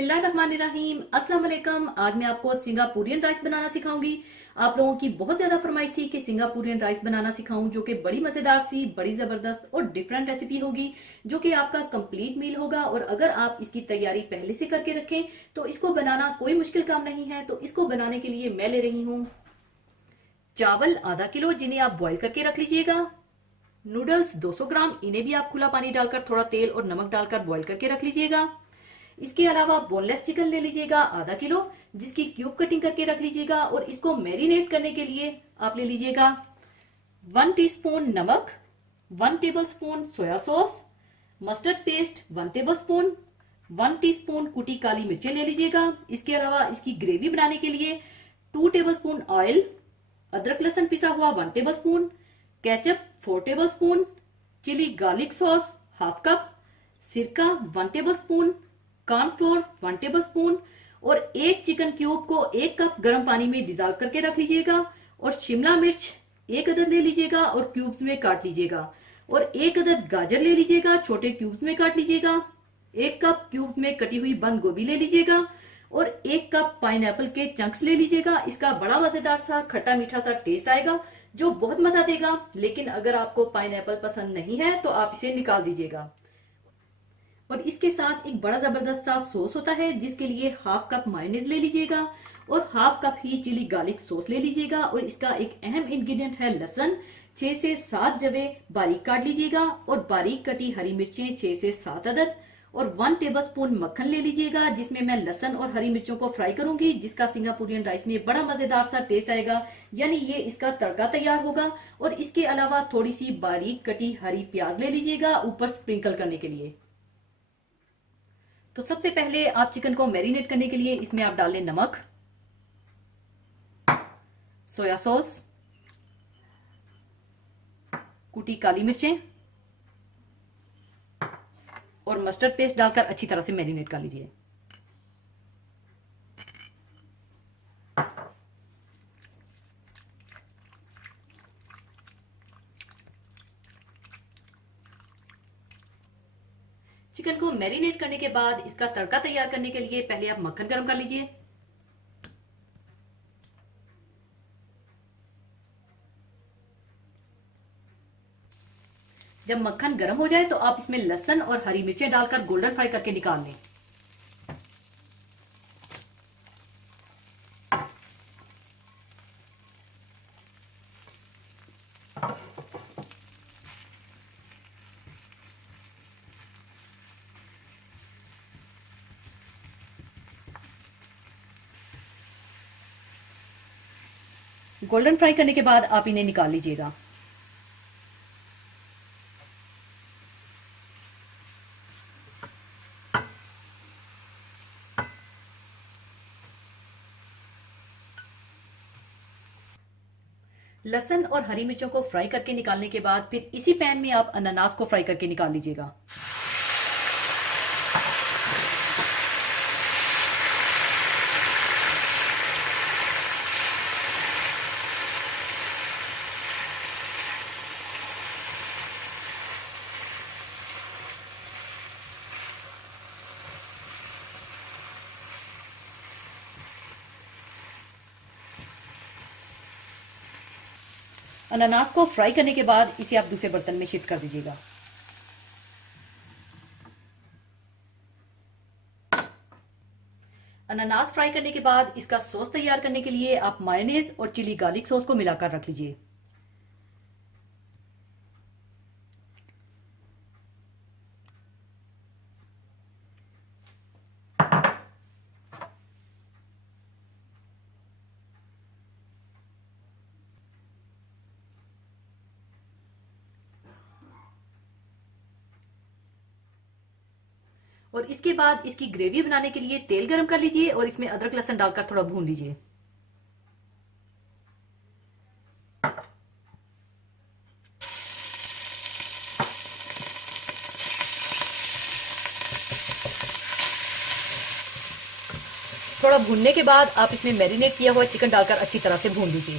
बिस्मिल्लाहिर्रहमानिर्रहीम। अस्सलाम वालेकुम। आज मैं आपको सिंगापुरियन राइस बनाना सिखाऊंगी। आप लोगों की बहुत ज्यादा फरमाइश थी कि सिंगापुरियन राइस बनाना सिखाऊं, जो कि बड़ी मजेदार सी, बड़ी जबरदस्त और डिफरेंट रेसिपी होगी, जो कि आपका कंप्लीट मील होगा। और अगर आप इसकी तैयारी पहले से करके रखें तो इसको बनाना कोई मुश्किल काम नहीं है। तो इसको बनाने के लिए मैं ले रही हूँ चावल आधा किलो, जिन्हें आप बॉईल करके रख लीजिएगा। नूडल्स 200 ग्राम, इन्हें भी आप खुला पानी डालकर थोड़ा तेल और नमक डालकर बॉईल करके रख लीजिएगा। इसके अलावा बोनलेस चिकन ले लीजिएगा आधा किलो, जिसकी क्यूब कटिंग करके रख लीजिएगा। और इसको मैरिनेट करने के लिए आप ले लीजिएगा 1 टीस्पून नमक, 1 tablespoon soya sauce, mustard paste 1 tablespoon, 1 teaspoon कुटी काली मिर्चें ले लीजिएगा। इसके अलावा इसकी ग्रेवी बनाने के लिए 2 टेबलस्पून ऑयल, अदरक लहसुन पिसा हुआ 1 tablespoon, ketchup 4 tablespoon, chilli garlic sauce half cup, सिरका 1 टेबलस्पून, कॉर्नफ्लोर 1 टेबलस्पून और एक चिकन क्यूब को 1 कप गर्म पानी में डिजॉल्व करके रख लीजिएगा। और शिमला मिर्च 1 अदद ले लीजिएगा और क्यूब्स में काट लीजिएगा। और 1 अदद गाजर ले लीजिएगा, छोटे क्यूब्स में काट लीजिएगा। 1 कप क्यूब में कटी हुई बंद गोभी ले लीजिएगा और 1 कप पाइनएप्पल के चंक्स ले लीजिएगा। इसका बड़ा मजेदार सा खट्टा मीठा सा टेस्ट आएगा, जो बहुत मजा देगा। लेकिन अगर आपको पाइनएप्पल पसंद नहीं है तो आप इसे निकाल दीजिएगा। और इसके साथ एक बड़ा जबरदस्त सा सॉस होता है, जिसके लिए हाफ कप मायोनीज ले लीजिएगा और हाफ कप ही चिली गार्लिक सॉस ले लीजिएगा। और इसका एक अहम इंग्रेडिएंट है लहसुन, 6 से 7 जवे बारीक काट लीजिएगा। और बारीक कटी हरी मिर्चें 6 से 7 अदद और 1 टेबलस्पून मक्खन ले लीजिएगा, जिसमें मैं लहसुन और हरी मिर्चों को फ्राई करूंगी, जिसका सिंगापुरियन राइस में बड़ा मजेदार सा टेस्ट आएगा। यानी ये इसका तड़का तैयार होगा। और इसके अलावा थोड़ी सी बारीक कटी हरी प्याज ले लीजिएगा ऊपर स्प्रिंकल करने के लिए। तो सबसे पहले आप चिकन को मैरिनेट करने के लिए इसमें आप डाल लें नमक, सोया सॉस, कुटी काली मिर्चें और मस्टर्ड पेस्ट डालकर अच्छी तरह से मैरिनेट कर लीजिए। चिकन को मैरिनेट करने के बाद इसका तड़का तैयार करने के लिए पहले आप मक्खन गरम कर लीजिए। जब मक्खन गरम हो जाए तो आप इसमें लहसुन और हरी मिर्चें डालकर गोल्डन फ्राई करके निकाल लें। गोल्डन फ्राई करने के बाद आप इन्हें निकाल लीजिएगा। लहसुन और हरी मिर्चों को फ्राई करके निकालने के बाद फिर इसी पैन में आप अनानास को फ्राई करके निकाल लीजिएगा। अनानास को फ्राई करने के बाद इसे आप दूसरे बर्तन में शिफ्ट कर दीजिएगा। अनानास फ्राई करने के बाद इसका सॉस तैयार करने के लिए आप मायोनेज और चिली गार्लिक सॉस को मिलाकर रख लीजिए। और इसके बाद इसकी ग्रेवी बनाने के लिए तेल गरम कर लीजिए और इसमें अदरक लहसुन डालकर थोड़ा भून लीजिए। थोड़ा भूनने के बाद आप इसमें मैरिनेट किया हुआ चिकन डालकर अच्छी तरह से भून लीजिए।